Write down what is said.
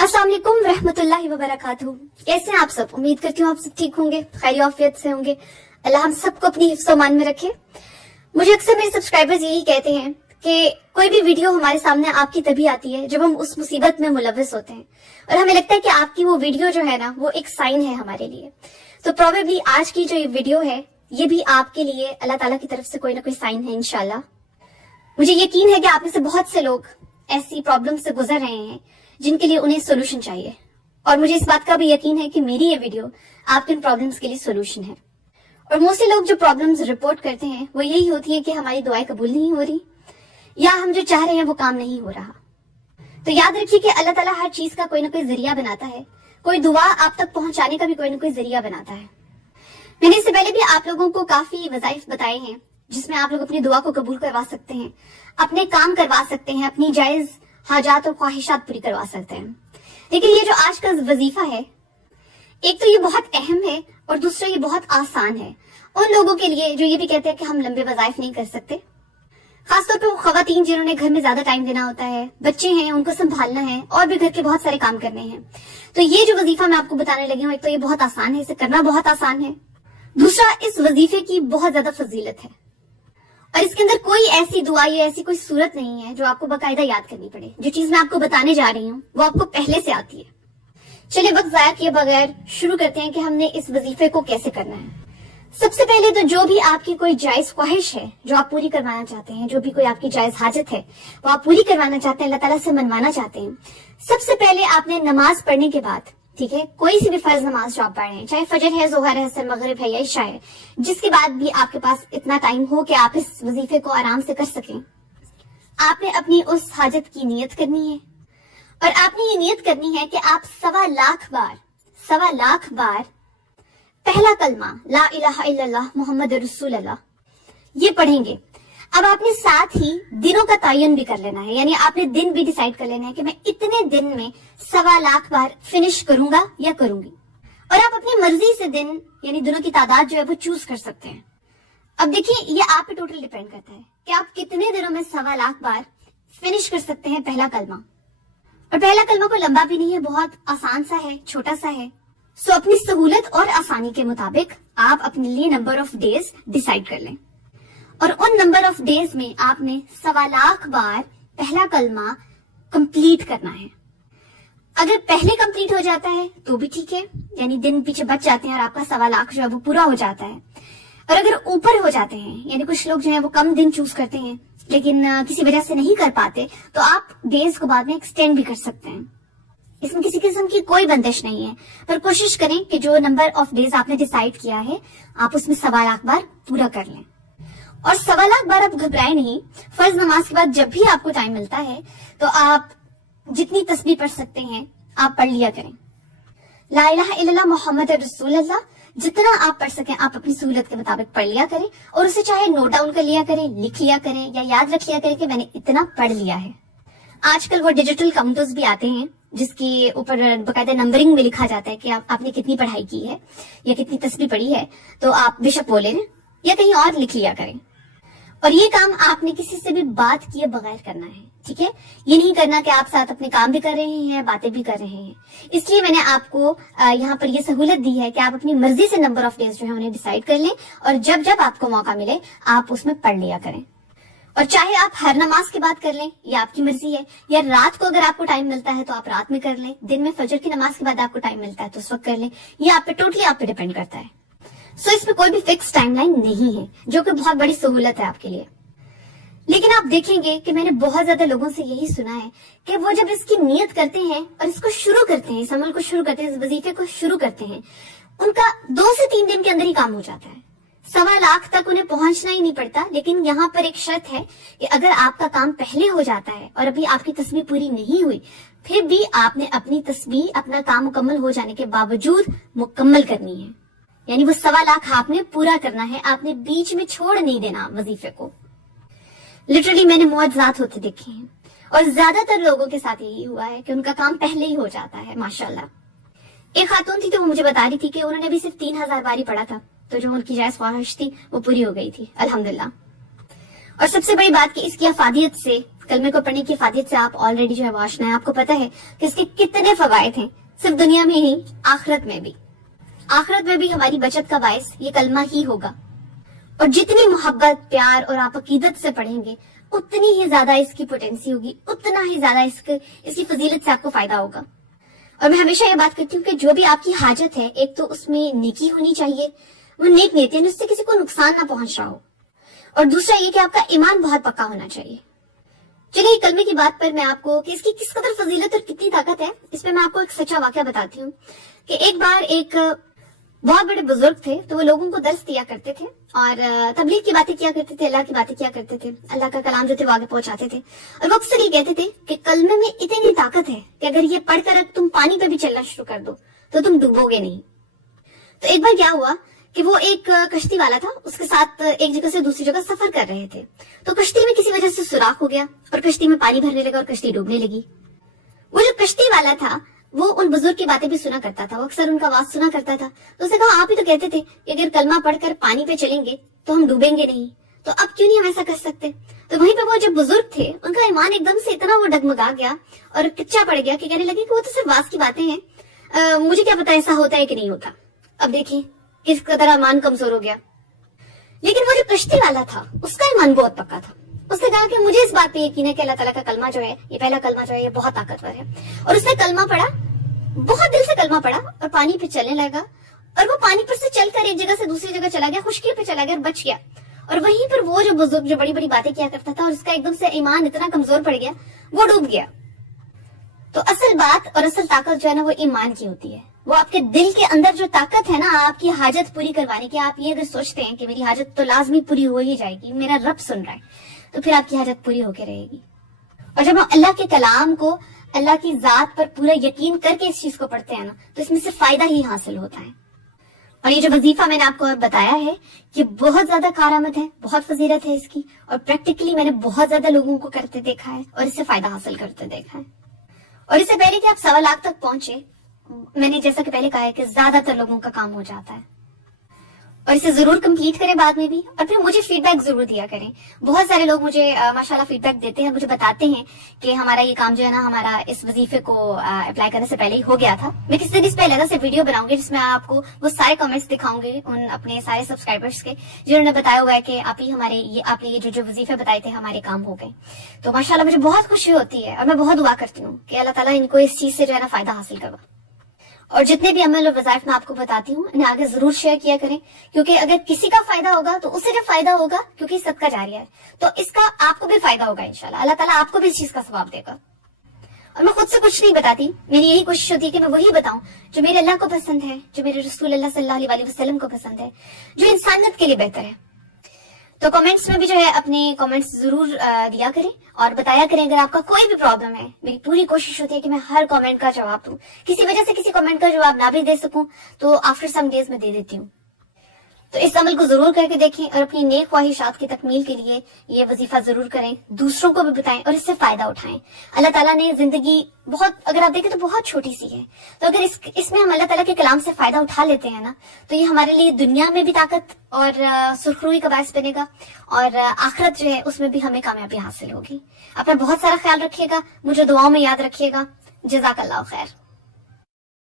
अस्सलाम वालेकुम रहमतुल्लाहि व बरकातहू। कैसे हैं आप सब? उम्मीद करती हूँ आप सब ठीक होंगे, खैर आफियत से होंगे। अल्लाह हम सबको अपनी हिफ्ज़ मान में रखे। मुझे अक्सर मेरे सब्सक्राइबर्स यही कहते हैं कि कोई भी वीडियो हमारे सामने आपकी तभी आती है जब हम उस मुसीबत में मुलव्वस होते हैं, और हमें लगता है कि आपकी वो वीडियो जो है ना वो एक साइन है हमारे लिए। तो प्रोबेबली आज की जो ये वीडियो है ये भी आपके लिए अल्लाह ताला की तरफ से कोई ना कोई साइन है इंशाल्लाह। मुझे यकीन है कि आप में से बहुत से लोग ऐसी प्रॉब्लम से गुजर रहे हैं जिनके लिए उन्हें सोल्यूशन चाहिए, और मुझे इस बात का भी यकीन है कि मेरी ये वीडियो आपके इन प्रॉब्लम्स के लिए सोल्यूशन है। और मोस्टली लोग जो प्रॉब्लम्स रिपोर्ट करते हैं वो यही होती है कि हमारी दुआएं कबूल नहीं हो रही, या हम जो चाह रहे हैं वो काम नहीं हो रहा। तो याद रखिए कि अल्लाह ताला हर चीज का कोई ना कोई जरिया बनाता है, कोई दुआ आप तक पहुंचाने का भी कोई ना कोई जरिया बनाता है। मैंने इससे पहले भी आप लोगों को काफी वज़ाइफ बताए हैं जिसमें आप लोग अपनी दुआ को कबूल करवा सकते हैं, अपने काम करवा सकते हैं, अपनी जायज हाजात और ख्वाहिशात पूरी करवा सकते हैं। लेकिन ये जो आज का वजीफा है, एक तो ये बहुत अहम है और दूसरा ये बहुत आसान है उन लोगों के लिए जो ये भी कहते हैं कि हम लंबे वज़ाइफ नहीं कर सकते, खासतौर पे वो खवातीन जिन्होंने घर में ज्यादा टाइम देना होता है, बच्चे हैं उनको संभालना है और भी घर के बहुत सारे काम करने हैं। तो ये जो वजीफा मैं आपको बताने लगी हूँ, एक तो ये बहुत आसान है, इसे करना बहुत आसान है। दूसरा, इस वजीफे की बहुत ज्यादा फजीलत है और इसके अंदर कोई ऐसी दुआ या ऐसी कोई सूरत नहीं है जो आपको बाकायदा याद करनी पड़े। जो चीज मैं आपको बताने जा रही हूँ वो आपको पहले से आती है। चलिए वक्त जाया किए बगैर शुरू करते हैं कि हमने इस वजीफे को कैसे करना है। सबसे पहले तो जो भी आपकी कोई जायज ख्वाहिश है जो आप पूरी करवाना चाहते हैं, जो भी कोई आपकी जायज हाजत है वो आप पूरी करवाना चाहते हैं, अल्लाह ताला से मनवाना चाहते हैं, सबसे पहले आपने नमाज पढ़ने के बाद, ठीक है, कोई सी भी फर्ज नमाज जो आप पढ़ रहे हैं, चाहे फजर है, जोहर है, असर, मगरिब है या इशा है, जिसके बाद भी आपके पास इतना टाइम हो कि आप इस वजीफे को आराम से कर सकें, आपने अपनी उस हाजत की नियत करनी है। और आपने ये नियत करनी है कि आप 1.25 लाख बार पहला कलमा ला इलाहा इल्लल्लाह मुहम्मद रसूलुल्लाह ये पढ़ेंगे। अब आपने साथ ही दिनों का तयन भी कर लेना है, यानी आपने दिन भी डिसाइड कर लेना है कि मैं इतने दिन में 1.25 लाख बार फिनिश करूंगा या करूंगी। और आप अपनी मर्जी से दिन यानी दिनों की तादाद जो है वो चूज कर सकते हैं। अब देखिए ये आप पे टोटल डिपेंड करता है कि आप कितने दिनों में 1.25 लाख बार फिनिश कर सकते हैं पहला कलमा। और पहला कलमा कोई लंबा भी नहीं है, बहुत आसान सा है, छोटा सा है। सो अपनी सहूलत और आसानी के मुताबिक आप अपने लिए नंबर ऑफ डेज डिसाइड कर लें, और उन नंबर ऑफ डेज में आपने 1.25 लाख बार पहला कलमा कंप्लीट करना है। अगर पहले कंप्लीट हो जाता है तो भी ठीक है, यानी दिन पीछे बच जाते हैं और आपका 1.25 लाख जो है वो पूरा हो जाता है। और अगर ऊपर हो जाते हैं, यानी कुछ लोग जो है वो कम दिन चूज करते हैं लेकिन किसी वजह से नहीं कर पाते, तो आप डेज को बाद में एक्सटेंड भी कर सकते हैं। इसमें किसी किस्म की कोई बंदिश नहीं है, पर कोशिश करें कि जो नंबर ऑफ डेज आपने डिसाइड किया है आप उसमें 1.25 लाख बार पूरा कर लें। और 1.25 लाख बार आप घबराएं नहीं। फर्ज नमाज के बाद जब भी आपको टाइम मिलता है तो आप जितनी तस्बीह पढ़ सकते हैं आप पढ़ लिया करें। ला इलाहा इल्लल्लाह मुहम्मद रसूलुल्लाह जितना आप पढ़ सकें आप अपनी सहूलत के मुताबिक पढ़ लिया करें, और उसे चाहे नोट डाउन कर लिया करें, लिख लिया करें, या याद रख लिया करें कि मैंने इतना पढ़ लिया है। आजकल वो डिजिटल काउंटर्स भी आते हैं जिसके ऊपर बकायदा नंबरिंग में लिखा जाता है कि आपने कितनी पढ़ाई की है या कितनी तस्बीह पढ़ी है, तो आप बेशक बोले या कहीं और लिख लिया करें। और ये काम आपने किसी से भी बात किए बगैर करना है, ठीक है। ये नहीं करना कि आप साथ अपने काम भी कर रहे हैं, बातें भी कर रहे हैं। इसलिए मैंने आपको यहाँ पर ये सहूलत दी है कि आप अपनी मर्जी से नंबर ऑफ डेज जो है उन्हें डिसाइड कर लें, और जब जब आपको मौका मिले आप उसमें पढ़ लिया करें। और चाहे आप हर नमाज के बाद कर लें, ये आपकी मर्जी है, या रात को अगर आपको टाइम मिलता है तो आप रात में कर लें, दिन में फजर की नमाज के बाद आपको टाइम मिलता है तो उस वक्त कर लें। ये आप पे टोटली आप पे डिपेंड करता है। सो इसमें कोई भी फिक्स टाइमलाइन नहीं है, जो कि बहुत बड़ी सहूलत है आपके लिए। लेकिन आप देखेंगे कि मैंने बहुत ज्यादा लोगों से यही सुना है कि वो जब इसकी नियत करते हैं और इसको शुरू करते हैं, इस अमल को शुरू करते हैं, इस वजीफे को शुरू करते हैं, उनका 2 से 3 दिन के अंदर ही काम हो जाता है। 1.25 लाख तक उन्हें पहुंचना ही नहीं पड़ता। लेकिन यहाँ पर एक शर्त है कि अगर आपका काम पहले हो जाता है और अभी आपकी तस्बीह पूरी नहीं हुई, फिर भी आपने अपनी तस्बीह अपना काम मुकम्मल हो जाने के बावजूद मुकम्मल करनी है, यानी वो 1.25 लाख आपने पूरा करना है, आपने बीच में छोड़ नहीं देना वजीफे को। लिटरली मैंने मुआवजात होते देखे हैं और ज्यादातर लोगों के साथ यही हुआ है कि उनका काम पहले ही हो जाता है माशाल्लाह। एक खातून थी तो वो मुझे बता रही थी कि उन्होंने भी सिर्फ 3000 बार ही पढ़ा था, तो जो उनकी जायज ख्वाहिश थी वो पूरी हो गई थी अल्हम्दुलिल्लाह। اور سب سے بڑی بات کہ اس کی افادیت سے، کلمے کو پڑھنے کی افادیت سے آپ آلریڈی جو ہے وہ آشنا ہے. آپ کو پتا ہے کہ اس کے کتنے فوائد ہیں، صرف دنیا میں ہی، آخرت میں بھی. آخرت میں بھی ہماری بچت کا باعث یہ کلمہ ہی ہوگا. اور جتنی محبت، پیار اور آپ عقیدت سے پڑھیں گے اتنی ہی زیادہ اس کی پوٹینسی ہوگی، اتنا ہی زیادہ اس کی فضیلت سے آپ کو فائدہ ہوگا. اور میں ہمیشہ یہ بات کرتی ہوں کہ جو بھی آپ کی حاجت ہے، ایک تو اس میں نیکی ہونی چاہیے، وہ نیک نیت یعنی اس سے کسی کو نقصان نہ پہنچ رہا ہو، اور دوسرا یہ کہ آپ کا ایمان بہت پکا ہونا چاہیے. چلیے کلمے کی بات پر میں آپ کو کہ اس کی کس قدر فضیلت اور کتنی طاقت ہے، اس پہ میں آپ کو ایک سچا واقعہ بتاتی ہوں. کہ ایک بار ایک بہت بڑے بزرگ تھے، تو وہ لوگوں کو درس دیا کرتے تھے اور تبلیغ کی باتیں کیا کرتے تھے، اللہ کی باتیں کیا کرتے تھے، اللہ کا کلام جو تھے وہ آگے پہنچاتے تھے. اور وہ اکثر یہ کہتے تھے کہ کلمے میں اتنی طاقت ہے کہ اگر یہ پڑھ کر تم پانی پہ بھی چلنا شروع کر دو تو تم ڈوبو گے نہیں. تو ایک بار کیا ہوا کہ وہ ایک کشتی والا تھا، اس کے ساتھ ایک جگہ سے دوسری جگہ سفر کر رہے تھے. تو کشتی میں کسی وجہ سے سوراخ ہو گیا اور کشتی میں پانی بھرنے لگا اور کشتی ڈوبنے لگی. وہ جو کشتی والا تھا وہ ان بزرگ کی باتیں بھی سنا کرتا تھا، وہ اکثر ان کا آواز سنا کرتا تھا. تو اس نے کہا آپ ہی تو کہتے تھے کہ اگر کلمہ پڑھ کر پانی پہ چلیں گے تو ہم ڈوبیں گے نہیں، تو اب کیوں نہیں ہم ایسا کر سکتے؟ تو وہیں پہ وہ جو بزرگ تھے ان کا ایمان ایک دم سے اتنا وہ ڈگمگا گیا اور کچا پڑ گیا کہ کہنے لگے کہ وہ تو صرف واز کی باتیں ہیں، مجھے کیا پتا ایسا ہوتا ہے کہ نہیں ہوتا. اب دیکھیں کس قدر ایمان کمزور ہو گیا. لیکن وہ جو کشتی والا تھا اس کا ایمان بہت پکا تھا. اس نے کہا کہ مجھے اس بات پہ یقین ہے کہ اللہ تعالیٰ کا کلمہ جو ہے، یہ پہلا کلمہ جو ہے، یہ بہت طاقتور ہے. اور اس نے کلمہ پڑھا، بہت دل سے کلمہ پڑھا اور پانی پہ چلنے لگا. اور وہ پانی پر سے چل کر ایک جگہ سے دوسری جگہ چلا گیا، خشکی پہ چلا گیا اور بچ گیا. اور وہیں پر وہ جو بزرگ جو بڑی بڑی باتیں کیا کرتا تھا اور اس کا ایک دم سے ایمان اتنا کمزور پڑ گیا، وہ ڈوب گیا. تو اصل بات اور اصل طاقت جو ہے نا وہ ایمان کی ہوتی ہے. وہ آپ کے دل کے اندر جو طاقت ہے نا آپ کی حاجت پوری کروانے کی، آپ یہ اگر سوچتے ہیں کہ میری حاجت تو لازمی پوری ہو ہی جائے گی، میرا رب سن رہا ہے، تو پھر آپ کی حاجت پوری ہو کے رہے گی. اور جب ہم اللہ کے کلام کو، اللہ کی ذات پر پورا یقین کر کے اس چیز کو پڑھتے ہیں نا تو اس میں سے فائدہ ہی حاصل ہوتا ہے. اور یہ جو وظیفہ میں نے آپ کو بتایا ہے یہ بہت زیادہ کارآمد ہے، بہت فضیلت ہے اس کی، اور پریکٹیکلی میں نے بہت زیادہ لوگوں کو کرتے دیکھا ہے اور اس سے فائدہ حاصل کرتے دیکھا ہے. اور اس سے پہلے کہ آپ 1.25 لاکھ تک پہنچے، میں نے جیسا کہ پہلے کہا ہے کہ زیادہ تر لوگوں کا کام ہو جاتا ہے. اور اسے ضرور کمپلیٹ کریں بعد میں بھی، اور پھر مجھے فیڈ بیک ضرور دیا کریں. بہت سارے لوگ مجھے ماشاءاللہ فیڈ بیک دیتے ہیں، مجھے بتاتے ہیں کہ ہمارا یہ کام جو ہے نا ہمارا اس وظیفے کو اپلائی کرنے سے پہلے ہی ہو گیا تھا. میں کسی دن اس پہ الگ سے ویڈیو بناؤں گی جس میں آپ کو وہ سارے کمنٹس دکھاؤں گی ان اپنے سارے سبسکرائبرز کے جنہوں نے بتایا ہوا ہے کہ آپ نے یہ جو وظیفے بتائے تھے ہمارے کام ہو گئے. تو ماشاءاللہ مجھے بہت خوشی ہوتی ہے اور میں بہت دعا کرتی ہوں کہ اللہ تعالیٰ ان کو اس چیز سے جو ہے نا فائدہ حاصل کروا. اور جتنے بھی عمل اور وظائف میں آپ کو بتاتی ہوں انہیں آگے ضرور شیئر کیا کریں، کیونکہ اگر کسی کا فائدہ ہوگا تو اسے جب فائدہ ہوگا، کیونکہ صدقہ جاریہ ہے، تو اس کا آپ کو بھی فائدہ ہوگا انشاءاللہ. اللہ تعالیٰ آپ کو بھی اس چیز کا ثواب دے گا. اور میں خود سے کچھ نہیں بتاتی، میری یہی کوشش ہوتی ہے کہ میں وہی بتاؤں جو میرے اللہ کو پسند ہے، جو میرے رسول اللہ صلی اللہ علیہ وسلم کو پسند ہے، جو انسانیت کے لیے بہتر ہے. تو کمنٹس میں بھی جو ہے اپنے کمنٹس ضرور دیا کریں اور بتایا کریں اگر آپ کا کوئی بھی پرابلم ہے. میری پوری کوشش ہوتی ہے کہ میں ہر کمنٹ کا جواب دوں. کسی وجہ سے کسی کمنٹ کا جواب نہ بھی دے سکوں تو آفٹر سم ڈیز میں دے دیتی ہوں. تو اس عمل کو ضرور کر کے دیکھیں اور اپنی نیک خواہشات کی تکمیل کے لیے یہ وظیفہ ضرور کریں، دوسروں کو بھی بتائیں اور اس سے فائدہ اٹھائیں. اللہ تعالیٰ نے زندگی بہت، اگر آپ دیکھیں تو بہت چھوٹی سی ہے، تو اگر اس میں ہم اللہ تعالیٰ کے کلام سے فائدہ اٹھا لیتے ہیں نا تو یہ ہمارے لیے دنیا میں بھی طاقت اور سرخروئی کا باعث بنے گا، اور آخرت جو ہے اس میں بھی ہمیں کامیابی حاصل ہوگی. اپنا بہت سارا خیال رکھیے گا، مجھے دعاؤں میں یاد رکھیے گا. جزاک اللہ خیر.